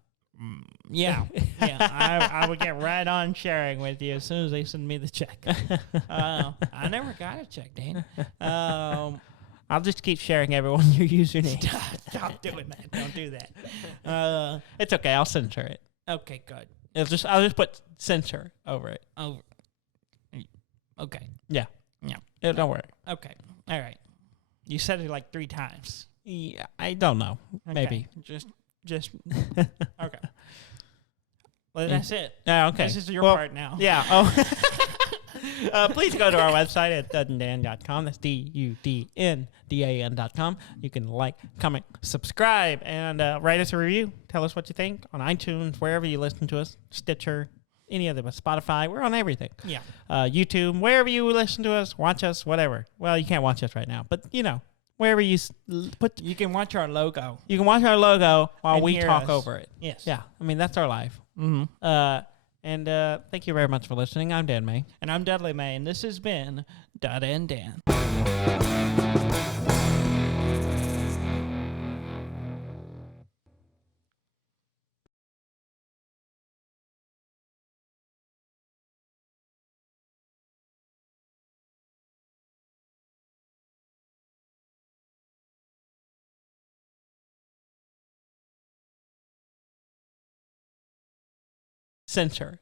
Yeah. I would get right on sharing with you as soon as they send me the check. I never got a check, Dan. I'll just keep sharing everyone your username. Stop doing that. Don't do that. It's okay. I'll censor it. Okay, good. I'll just put censor over it. Over. Okay. Yeah. Yeah. Don't worry. Okay. All right. You said it like 3 times. Yeah, I don't know. Okay. Maybe. Just. Okay. Well, that's it. Yeah. Okay. This is your Well, part now. Yeah. Oh. Please go to our website at dudndan.com. That's DUDNDAN.com. You can like, comment, subscribe, and write us a review. Tell us what you think on iTunes, wherever you listen to us, Stitcher, any other, Spotify. We're on everything. Yeah. YouTube, wherever you listen to us, watch us, whatever. Well, you can't watch us right now, but wherever you put, You can watch our logo. you can watch our logo while And we hear talk us. over it. Yes. Yeah, I mean that's our life. Mm-hmm. And thank you very much for listening. I'm Dan May. And I'm Dudley May, and this has been Dud and Dan. Censor.